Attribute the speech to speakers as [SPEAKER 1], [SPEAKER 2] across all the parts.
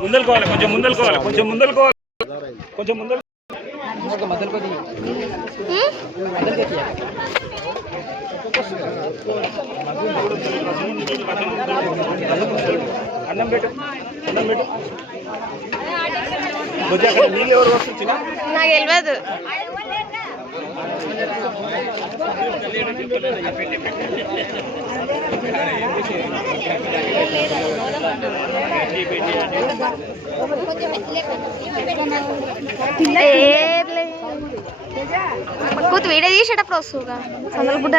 [SPEAKER 1] ముందలుకోవాలి కొంచెం ముందలుకోవాలి కొంచెం ముందలుకోవాలి. కొంచెం ముందలు అన్నం పెట్టు. నాకు తెలియదు. కూతు వీడియో తీసేటప్పుడు వస్తువుగా. సందలు
[SPEAKER 2] గుడ్డ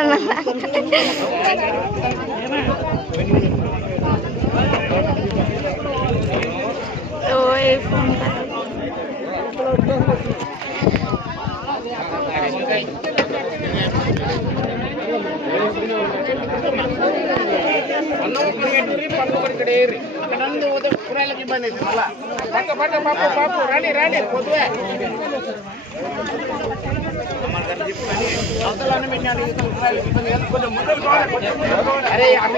[SPEAKER 2] கடந்து ஊத குறையில இப்பாண்டி பாக்க பாக்க பாப்போம் பாப்போம் ராணி ராணி பொதுவே అరే అమ్మ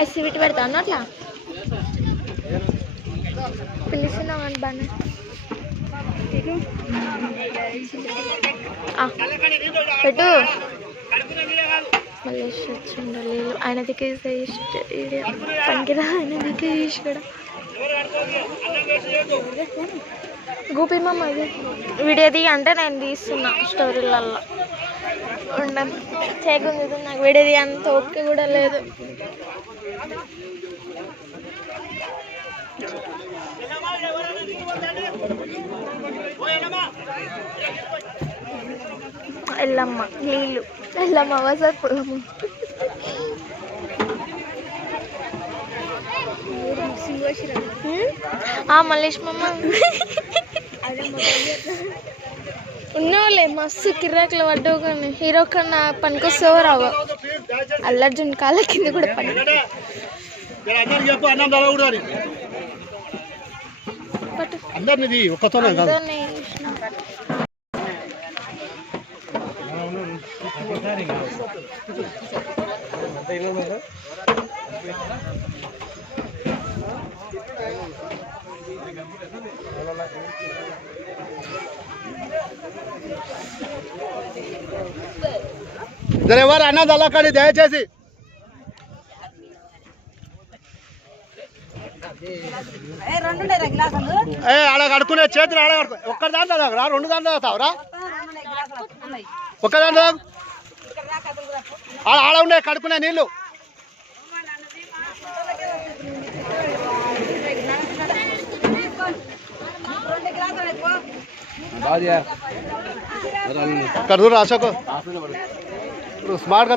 [SPEAKER 2] ఐసి విట్టి పెడతాను అట్లా? పిలిచినావు అని బాగా పెట్టు. మళ్ళీ వచ్చిండలేదు ఆయన దగ్గర పంకిరా ఆయన దగ్గర చేసి కూడా గూపి మమ్మ ఇది వీడియో దిగి అంటే నేను తీస్తున్నా స్టోరీలలో ఉండను చేయకుండా నాకు వీడియో దిగి అంత ఓకే కూడా లేదు ఎల్లమ్మ నీళ్ళు ఎల్లమ్మ వసతి పొలము ఆ మల్లేష్ మమ్మ ఉన్నవాళ్ళే మస్తు కిరాకులు పడ్డావు కానీ. హీరో కన్నా పనికొస్తావో రావో అల్లర్జున్ కాళ్ళ కింద కూడా పని
[SPEAKER 3] అందరినిది ఒక్కతోనే కాదు. ఎవరు అన్నం తలకండి దయచేసి. ఏ ఆడ కడుకునే చేతులు ఆడ కడుకో ఒక్క దాంట్లో తాగురా రెండు దాంట్లో తాగురా ఒక్క దాంట్లో ఆడ ఉండే కడుకునే నీళ్ళు. ఇక్కడ చూడు అశోక్ ఇప్పుడు స్మార్ట్గా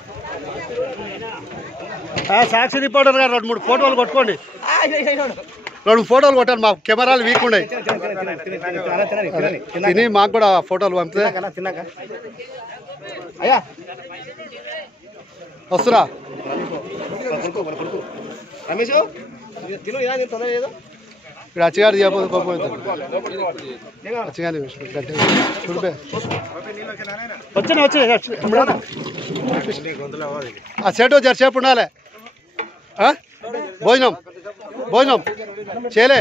[SPEAKER 3] సాక్షి రిపోర్టర్ గారు రెండు మూడు ఫోటోలు కొట్టుకోండి. రెండు ఫోటోలు కొట్టాను మా కెమెరాలు వీక్ ఉన్నాయి. తిని మాకు కూడా ఫోటోలు పంపితే. అయ్యా. వస్తురా
[SPEAKER 4] రమేష్ తిను ఏదో
[SPEAKER 3] ఇక్కడ అచ్చగారు వచ్చినా వచ్చినా ఆ సెట్ జరసేపు ఉండాలి. ఆ? భోజనం భోజనం. చేయలే?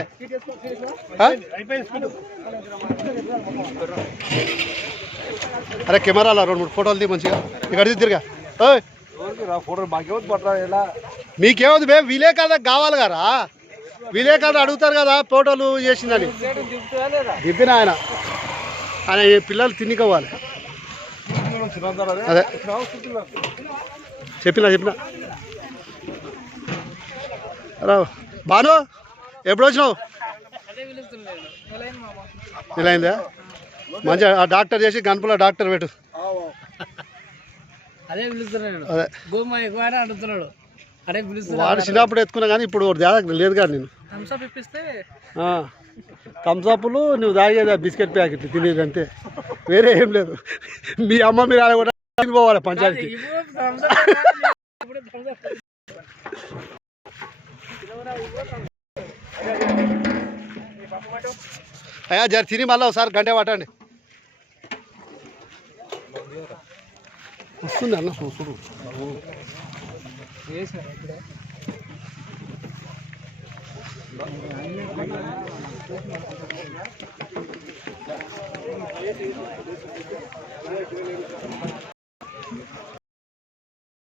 [SPEAKER 3] అరే కెమెరాలో రెండు మూడు ఫోటోలు తీ మంచిగా. ఇక్కడ తిరిగా. మీకేమవుతుంది బే విలేకరులకు కావాలి కదా విలేకరులు అడుగుతారు కదా ఫోటోలు చేసిందని. దింపిన ఆయన. ఆయన పిల్లలు తిన్నికోవాలి అదే. చెప్పినా చెప్పినా. రా బాను ఎప్పుడు వచ్చినావు? ఇలా అయిందా మంచిగా ఆ డాక్టర్ చేసి గణపుల డాక్టర్ పెట్టు.
[SPEAKER 5] అదే పిలుస్తున్నాడు.
[SPEAKER 3] అదే.
[SPEAKER 5] అడుగుతున్నాడు. అదే పిలుస్తున్నాడు.
[SPEAKER 3] వాడు చిన్నప్పుడు ఎత్తుకున్నా కానీ ఇప్పుడు లేదు కానీ నేను. థమ్స్అప్లు నువ్వు తాగేది బిస్కెట్ ప్యాకెట్ తినేది అంతే. వేరే ఏం లేదు. మీ అమ్మ మీరు అలా కూడా పోవాలి
[SPEAKER 5] up.
[SPEAKER 3] అయ్యా జర తిని మళ్ళీ ఒకసారి గంట పట్టండి. వస్తుంది అన్న చూసుడు Thank you.